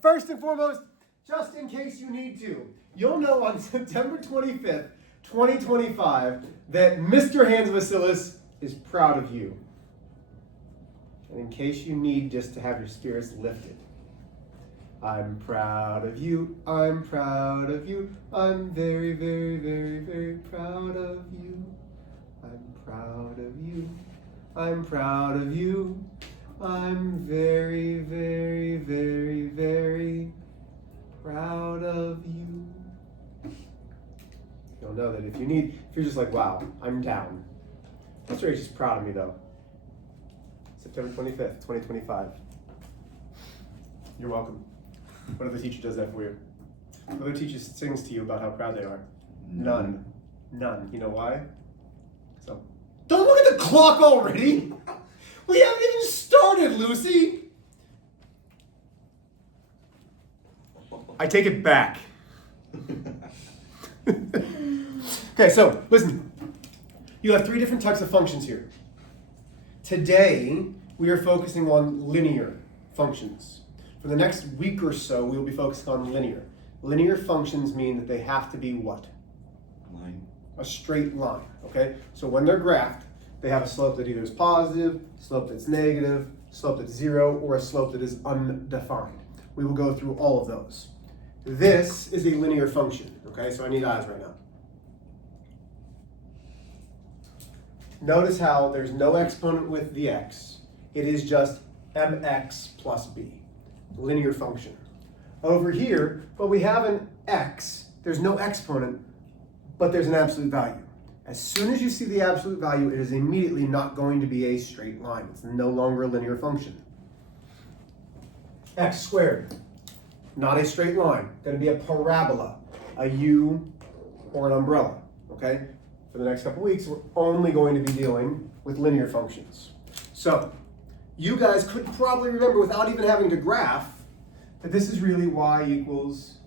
First and foremost, just in case you need to, you'll know on September 25th, 2025, that Mr. Hans Vasilis is proud of you. And in case you need just to have your spirits lifted, I'm proud of you, I'm proud of you, I'm very, very, very, very proud of you. I'm proud of you, I'm proud of you, I'm very, very, very, very proud of you. You'll know that if you're just like, wow, I'm down. Mr. H is proud of me though. September 25th, 2025. You're welcome. What other teacher does that for you? What other teacher sings to you about how proud they are? None. None. You know why? So, don't look at the clock already! We haven't even started, Lucy! I take it back. Okay, so listen. You have three different types of functions here. Today, we are focusing on linear functions. For the next week or so, we will be focusing on linear. Linear functions mean that they have to be what? Line. A straight line, okay? So when they're graphed, they have a slope that either is positive, slope that's negative, slope that's zero, or a slope that is undefined. We will go through all of those. This is a linear function, okay? So I need eyes right now. Notice how there's no exponent with the x. It is just mx plus b, linear function. Over here, well, we have an x. There's no exponent, but there's an absolute value. As soon as you see the absolute value, it is immediately not going to be a straight line. It's no longer a linear function. X squared, not a straight line. Going to be a parabola, a U, or an umbrella, okay? For the next couple weeks, we're only going to be dealing with linear functions. So, you guys could probably remember without even having to graph that this is really y equals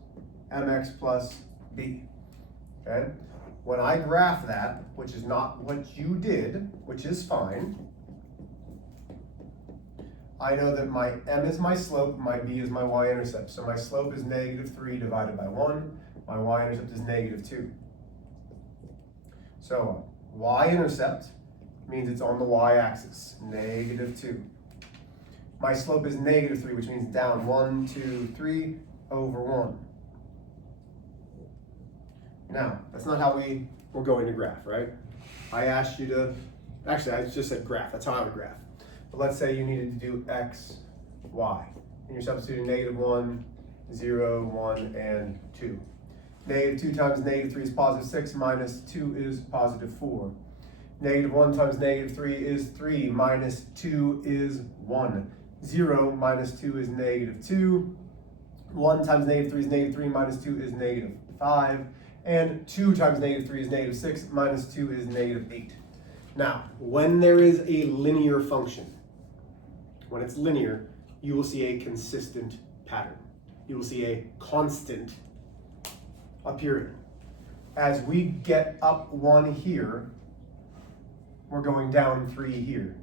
mx plus b, okay? When I graph that, which is not what you did, which is fine, I know that my m is my slope, my b is my y-intercept. So my slope is -3 divided by 1, my y-intercept is -2. So y-intercept means it's on the y-axis, -2. My slope is -3, which means down 1, 2, 3 over 1. Now, that's not how we were going to graph, right? I asked you to, actually I just said graph, that's how I would graph. But let's say you needed to do x, y, and you're substituting -1, 0, 1, and 2. -2 times -3 is +6, minus 2 is +4. -1 times -3 is 3, minus 2 is 1. 0 minus 2 is -2. 1 times -3 is -3, minus 2 is -5. And 2 times -3 is -6, minus 2 is -8. Now, when there is a linear function, when it's linear, you will see a consistent pattern. You will see a constant appearing. As we get up 1 here, we're going down 3 here.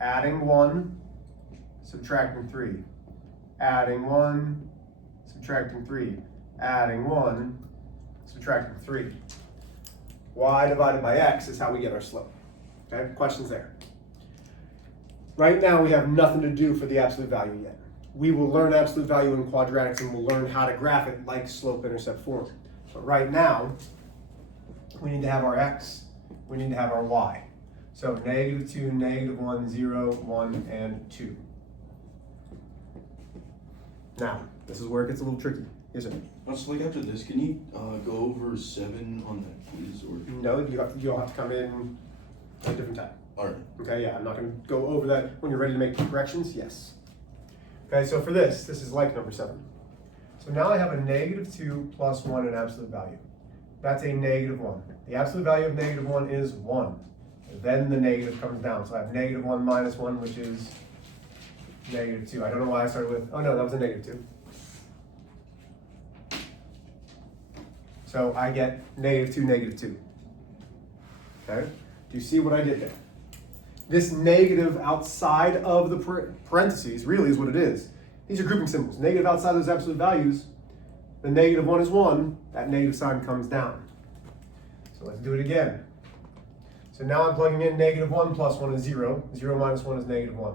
Adding 1, subtracting 3. Adding 1, subtracting 3. Adding 1, subtracting 3. Y divided by x is how we get our slope. Okay, questions there? Right now we have nothing to do for the absolute value yet. We will learn absolute value in quadratics and we'll learn how to graph it like slope-intercept form. But right now, we need to have our x, we need to have our y. So -2, -1, 0, 1, and 2. Now, this is where it gets a little tricky. Yes, sir? So like after this, can you go over 7 on that quiz or? No, you'll have to come in at a different time. All right. Okay, yeah, I'm not going to go over that when you're ready to make corrections. Yes. Okay, so for this is like number 7. So now I have a -2 plus 1 in absolute value. That's a -1. The absolute value of -1 is 1. Then the negative comes down. So I have -1 minus 1, which is -2. I don't know why I started with, oh no, that was a -2. So I get -2, -2. Okay? Do you see what I did there? This negative outside of the parentheses really is what it is. These are grouping symbols. Negative outside those absolute values. The negative 1 is 1. That negative sign comes down. So let's do it again. So now I'm plugging in negative 1 plus 1 is 0. 0 minus 1 is negative 1.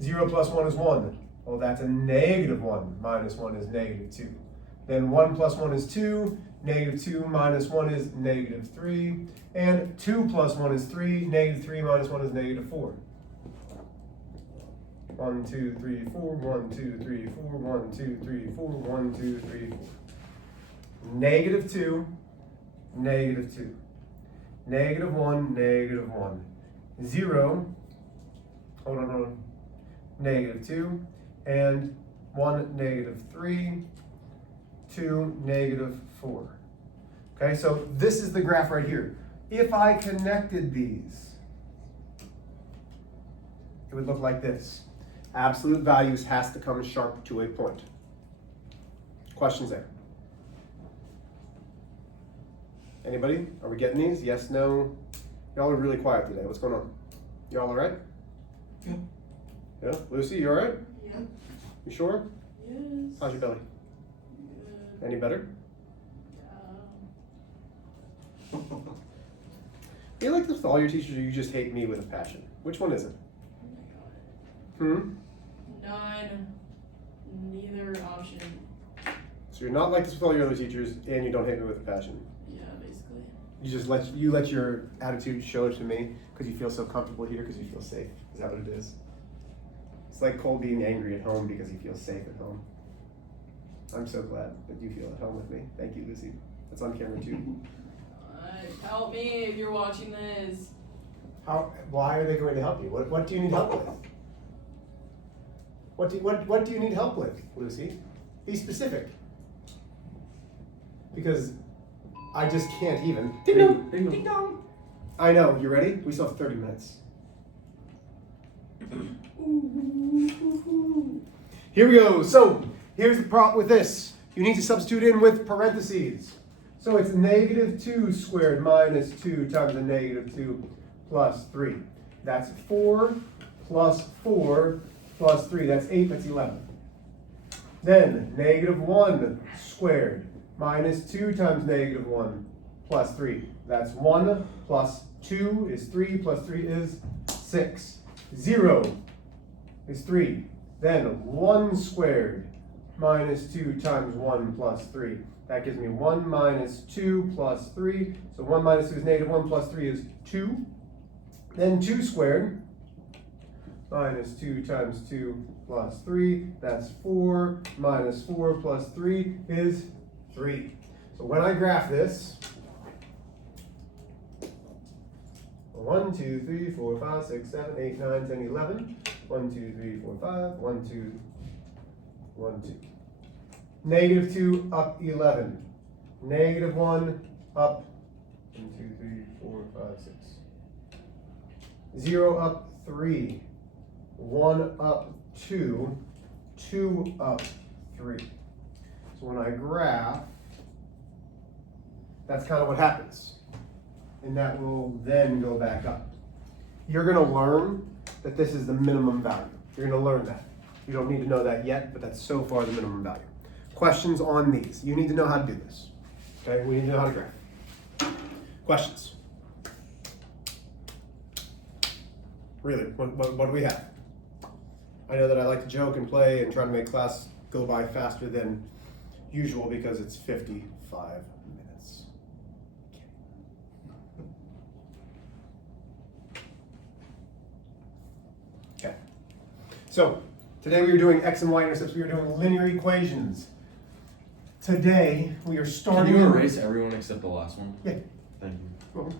0 plus 1 is 1. Well, that's a negative 1 minus 1 is negative 2. Then 1 plus 1 is 2. Negative 2 minus 1 is negative 3. And 2 plus 1 is 3. Negative 3 minus 1 is negative 4. 1, 2, 3, 4. 1, 2, 3, 4. 1, 2, 3, 4. 1, 2, 3, 4. Negative 2. Negative 2. Negative 1. Negative 1. 0. Hold on. Negative 2. And 1, negative 3. 2, negative 4. Okay, so this is the graph right here. If I connected these, it would look like this. Absolute values has to come sharp to a point. Questions there? Anybody? Are we getting these? Yes, no? Y'all are really quiet today. What's going on? Y'all all right? Yeah. Yeah? Lucy, you all right? Yeah. You sure? Yes. How's your belly? Good. Any better? Yeah. Do you like this with all your teachers, or you just hate me with a passion? Which one is it? Oh my god. Hmm? None. Neither option. So you're not like this with all your other teachers, and you don't hate me with a passion. Yeah, basically. You just let your attitude show to me because you feel so comfortable here because you feel safe. Is that what it is? It's like Cole being angry at home because he feels safe at home. I'm so glad that you feel at home with me. Thank you, Lucy. That's on camera too. Help me if you're watching this. Why are they going to help you? What do you need help with? What do you need help with, Lucy? Be specific. Because I just can't even. Ding dong! Ding dong! I know, you ready? We still have 30 minutes. Here we go. So, here's the problem with this. You need to substitute in with parentheses. So it's negative 2 squared minus 2 times the negative 2 plus 3. That's 4 plus 4 plus 3. That's 8, that's 11. Then negative 1 squared minus 2 times negative 1 plus 3. That's 1 plus 2 is 3 plus 3 is 6. 0 is 3. Then 1 squared minus 2 times 1 plus 3. That gives me 1 minus 2 plus 3. So 1 minus 2 is negative 1 plus 3 is 2. Then 2 squared minus 2 times 2 plus 3. That's 4 minus 4 plus 3 is 3. So when I graph this, 1, 2, 3, 4, 5, 6, 7, 8, 9, 10, 11. 1, 2, 3, 4, 5. 1, 2, 1, 2. Negative 2 up 11. Negative 1 up 1, 2, 3, 4, 5, 6. 0 up 3. 1 up 2. 2 up 3. So when I graph, that's kind of what happens. And that will then go back up. You're going to learn that this is the minimum value. You're going to learn that. You don't need to know that yet, but that's so far the minimum value. Questions on these. You need to know how to do this. Okay, we need to know how to graph. Questions? Really, what do we have? I know that I like to joke and play and try to make class go by faster than usual because it's 55 minutes. Okay. So, today we are doing x and y intercepts. We are doing linear equations. Today we are starting. Can you erase everyone except the last one? Yeah. Thank you. Well,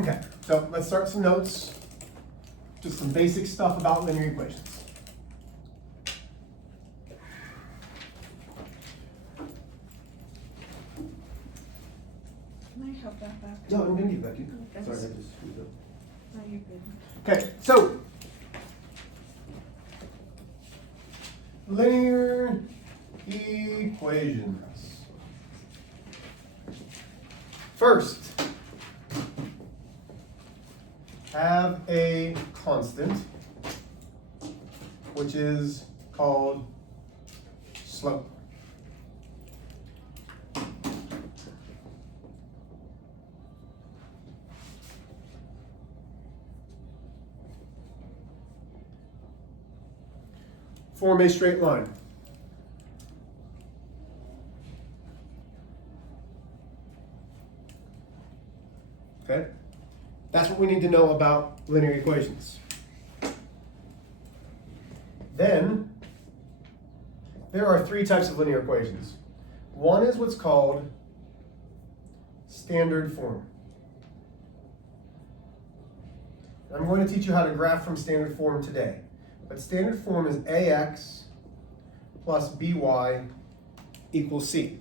okay, so let's start some notes. Just some basic stuff about linear equations. Can I help that back? No, I'm gonna give that to you. Okay. Sorry, I just screwed up. No, you're good. Okay, so linear equations. First, have a constant, which is called slope. Form a straight line. Okay? That's what we need to know about linear equations. Then, there are three types of linear equations. One is what's called standard form. I'm going to teach you how to graph from standard form today. But standard form is ax plus by equals c.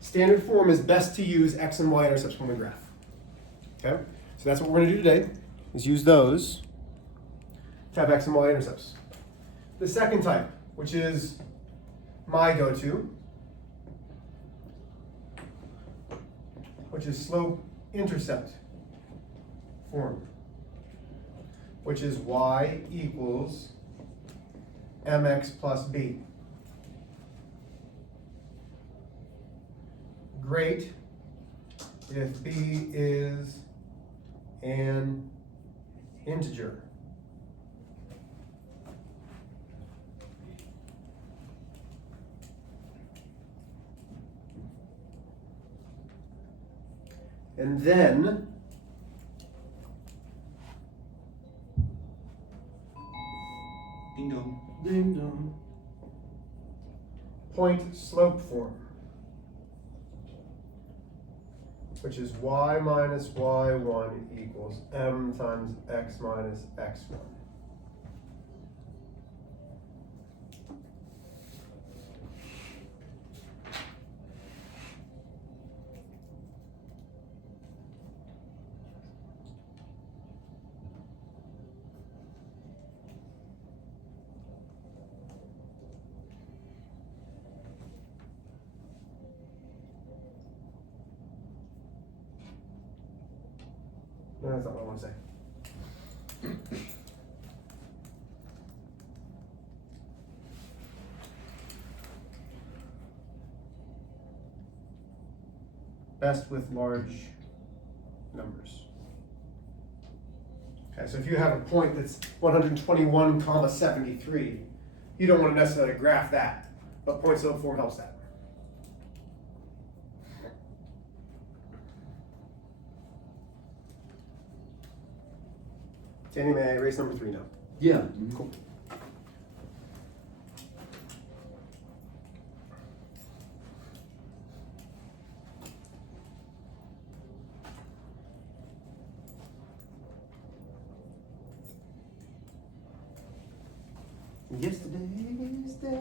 Standard form is best to use x and y intercepts when we graph. Okay? So that's what we're going to do today, is use those to have x and y intercepts. The second type, which is my go-to, which is slope-intercept form, which is y equals mx plus b. Great if b is an integer. And then Ding dong. Ding dong. point slope form, which is y minus y1 equals m times x minus x1. No, that's not what I want to say. Best with large numbers. Okay, so if you have a point that's 121,73, you don't want to necessarily graph that, but point slope form helps that. Danny, may I erase number 3 now? Yeah. Cool. Yesterday's day.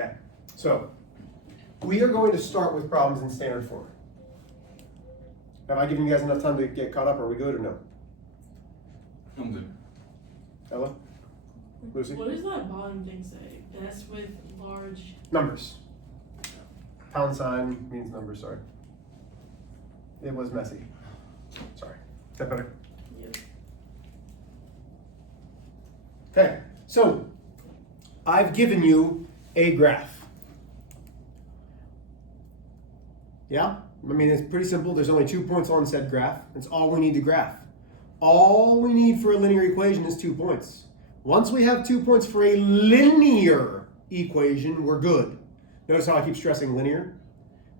Okay, so we are going to start with problems in standard form. Have I given you guys enough time to get caught up? Are we good or no? I'm good. Ella? Lucy? What does that bottom thing say? Best with large. Numbers. Pound sign means numbers, sorry. It was messy. Sorry. Is that better? Yep. Okay, so I've given you a graph. Yeah? I mean, it's pretty simple. There's only 2 points on said graph. That's all we need to graph. All we need for a linear equation is 2 points. Once we have 2 points for a linear equation, we're good. Notice how I keep stressing linear?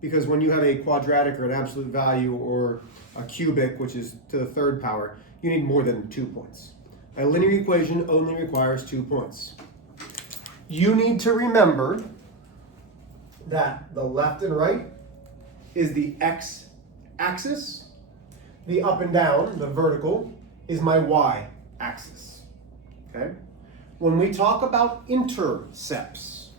Because when you have a quadratic or an absolute value or a cubic, which is to the third power, you need more than 2 points. A linear equation only requires 2 points. You need to remember that the left and right is the x-axis. The up and down, the vertical, is my y-axis. Okay? When we talk about intercepts,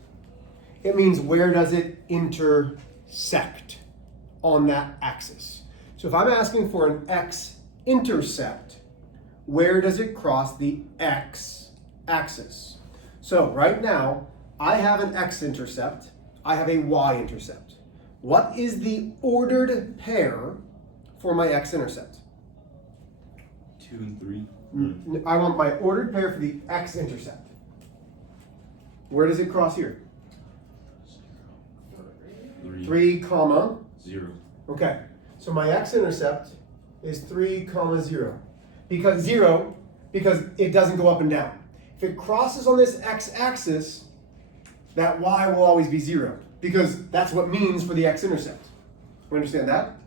it means where does it intersect on that axis. So if I'm asking for an x-intercept, where does it cross the x-axis? So right now, I have an x-intercept, I have a y-intercept. What is the ordered pair for my x-intercept? 2 and 3. I want my ordered pair for the x-intercept. Where does it cross here? 3, comma. 0. Okay, so my x-intercept is 3, comma 0. Because it doesn't go up and down. If it crosses on this x-axis, that y will always be 0. Because that's what means for the x-intercept. We understand that?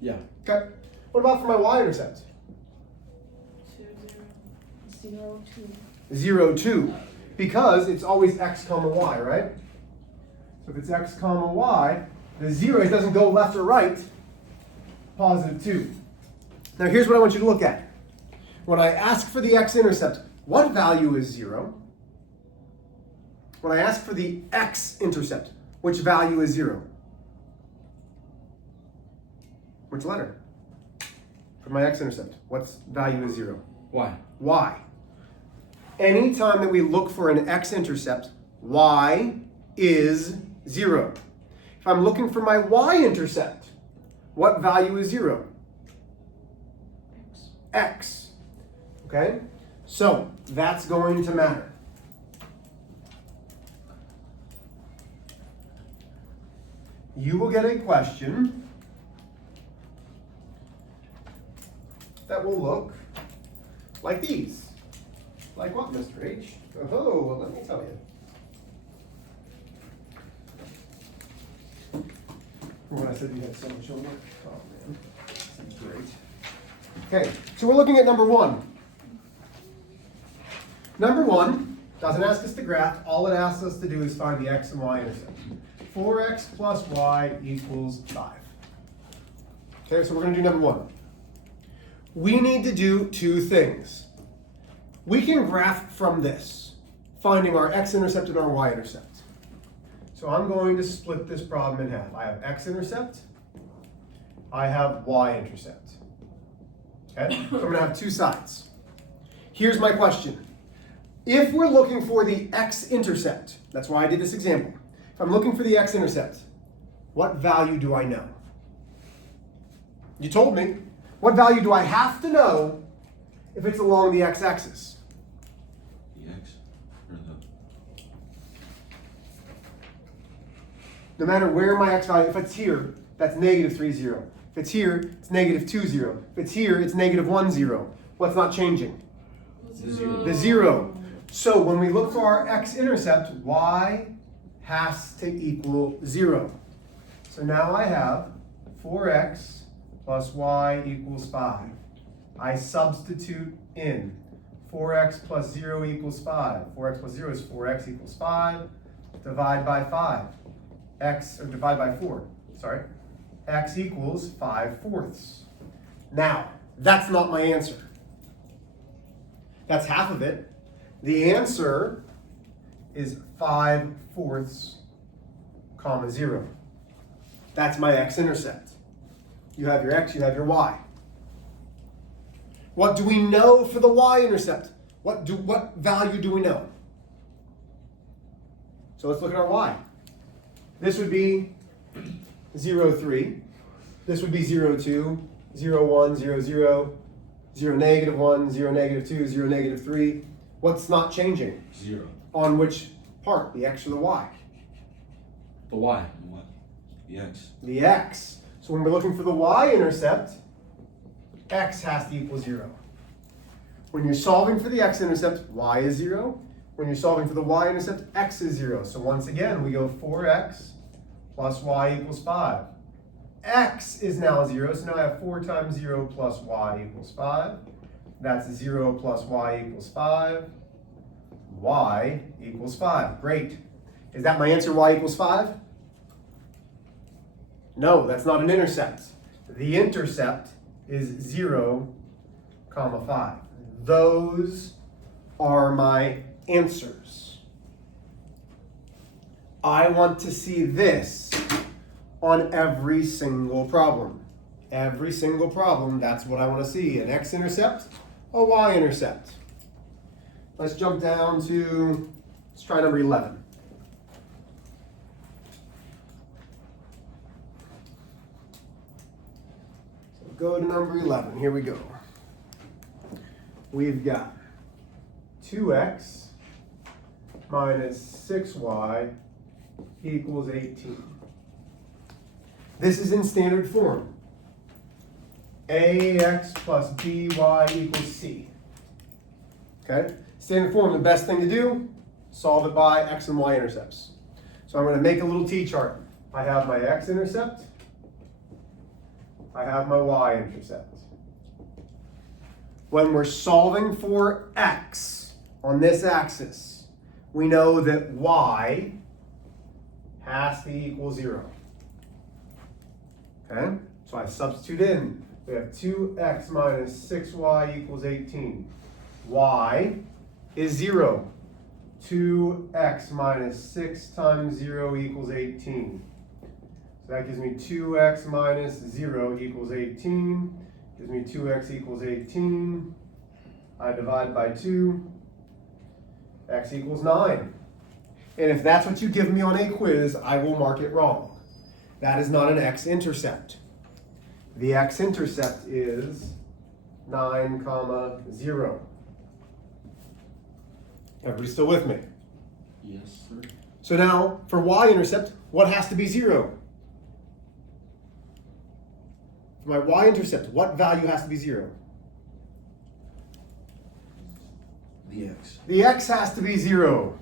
Yeah. Okay. What about for my y-intercept? 0, 2. 0, 2. Because it's always x comma y, right? So if it's x comma y, the 0, it doesn't go left or right, positive 2. Now here's what I want you to look at. When I ask for the x-intercept, what value is 0? When I ask for the x-intercept, which value is 0? Which letter? For my x-intercept, what value is 0? Why? Y. Anytime that we look for an x-intercept, y is 0. If I'm looking for my y-intercept, what value is 0? X. Okay? So, that's going to matter. You will get a question that will look like these. Like what, Mr. H? Oh, well, let me tell you. When I said you had so much homework. Oh, man. This is great. Okay, so we're looking at number 1. Number 1 doesn't ask us to graph. All it asks us to do is find the x and y intercept. 4x plus y equals 5. Okay, so we're going to do number 1. We need to do 2 things. We can graph from this, finding our x-intercept and our y-intercept. So I'm going to split this problem in half. I have x-intercept, I have y-intercept. Okay, so I'm going to have 2 sides. Here's my question. If we're looking for the x-intercept, that's why I did this example. If I'm looking for the x-intercept, what value do I know? You told me. What value do I have to know if it's along the x-axis? The x or the... No matter where my x value, if it's here, that's negative 3, 0. If it's here, it's negative 2, 0. If it's here, it's negative 1, 0. What's not changing? The 0. The 0. So when we look for our x-intercept, y has to equal 0. So now I have 4x plus y equals 5. I substitute in 4x plus 0 equals 5. 4x plus 0 is 4x equals 5. Divide by 5. Divide by 4. Sorry. X equals 5/4. Now, that's not my answer. That's half of it. The answer is 5/4, comma 0. That's my x-intercept. You have your x, you have your y. What do we know for the y-intercept? What value do we know? So let's look at our y. This would be 0, 3. This would be 0, 2, 0, 1, 0, 0, 0, negative 1, 0, negative 2, 0, negative 3. What's not changing? 0. On which part? The x or the y? The y. What? The x. The x. So when we're looking for the y-intercept, x has to equal 0. When you're solving for the x-intercept, y is 0. When you're solving for the y-intercept, x is 0. So once again, we go 4x plus y equals 5. X is now 0, so now I have 4 times 0 plus y equals 5. That's 0 plus y equals 5. Y equals 5. Great. Is that my answer, y equals 5? No, that's not an intercept. The intercept is 0, 5. Those are my answers. I want to see this on every single problem. Every single problem, that's what I want to see. An x-intercept, a y-intercept. Let's jump down to, let's try number 11. So go to number 11, here we go. We've got 2x minus 6y equals 18. This is in standard form. ax plus by equals c. Okay? Standard form, the best thing to do, solve it by x and y intercepts. So I'm going to make a little t-chart. I have my x-intercept. I have my y-intercept. When we're solving for x on this axis, we know that y has to equal 0. Okay? So I substitute in. We have 2x minus 6y equals 18. Y is 0. 2x minus 6 times 0 equals 18. So that gives me 2x minus 0 equals 18. Gives me 2x equals 18. I divide by 2. X equals 9. And if that's what you give me on a quiz, I will mark it wrong. That is not an x-intercept. The x-intercept is 9, 0. Everybody still with me? Yes, sir. So now, for y-intercept, what has to be 0? For my y-intercept, what value has to be 0? The x. The x has to be 0.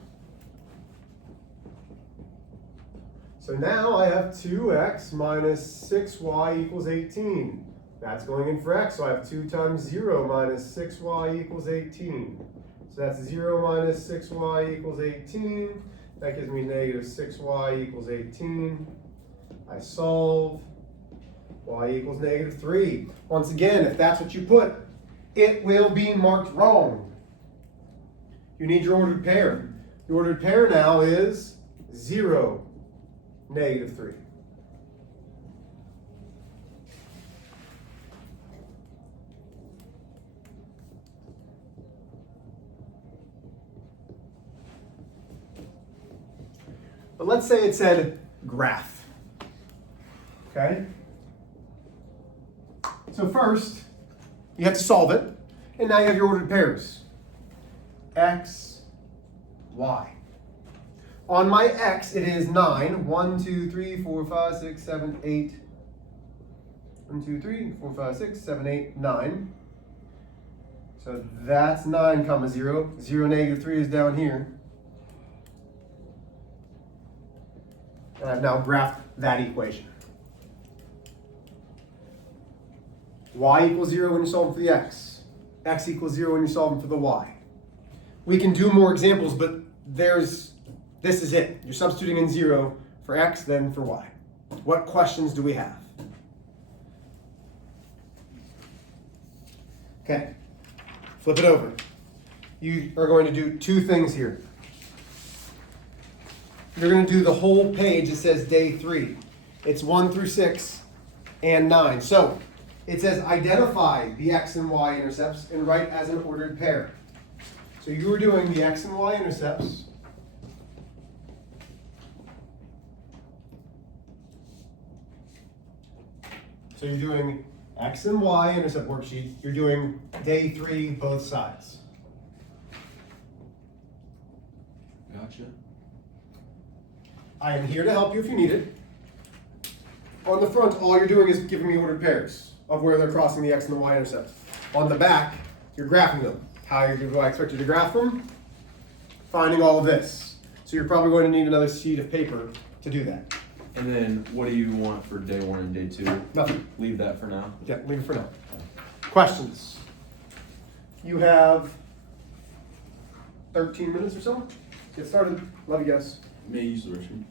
So now I have 2x minus 6y equals 18. That's going in for x, so I have 2 times 0 minus 6y equals 18. So that's 0 minus 6y equals 18. That gives me negative 6y equals 18. I solve. Y equals negative 3. Once again, if that's what you put, it will be marked wrong. You need your ordered pair. The ordered pair now is 0, negative 3. But let's say it said graph. Okay? So first, you have to solve it, and now you have your ordered pairs. X, y. On my x, it is 9. 1, 2, 3, 4, 5, 6, 7, 8. 1, 2, 3, 4, 5, 6, 7, 8, 9. So that's 9, 0. 0, negative 3 is down here. And I've now graphed that equation. Y equals 0 when you're solving for the x. X equals 0 when you're solving for the y. We can do more examples, but this is it. You're substituting in 0 for x, then for y. What questions do we have? Okay, flip it over. You are going to do two things here. You're going to do the whole page that says day 3. It's 1 through 6 and 9. So it says identify the x and y intercepts and write as an ordered pair. So you were doing the x and y intercepts. So you're doing x and y intercept worksheet. You're doing day 3 both sides. Gotcha. I am here to help you if you need it. on the front, all you're doing is giving me ordered pairs of where they're crossing the x and the y intercepts. On the back, you're graphing them. How do I expect you to graph them? Finding all of this. So you're probably going to need another sheet of paper to do that. And then what do you want for day 1 and day 2? Nothing. Leave that for now. Yeah, leave it for now. Questions? You have 13 minutes or so. Get started. Love you guys. May I use the restroom?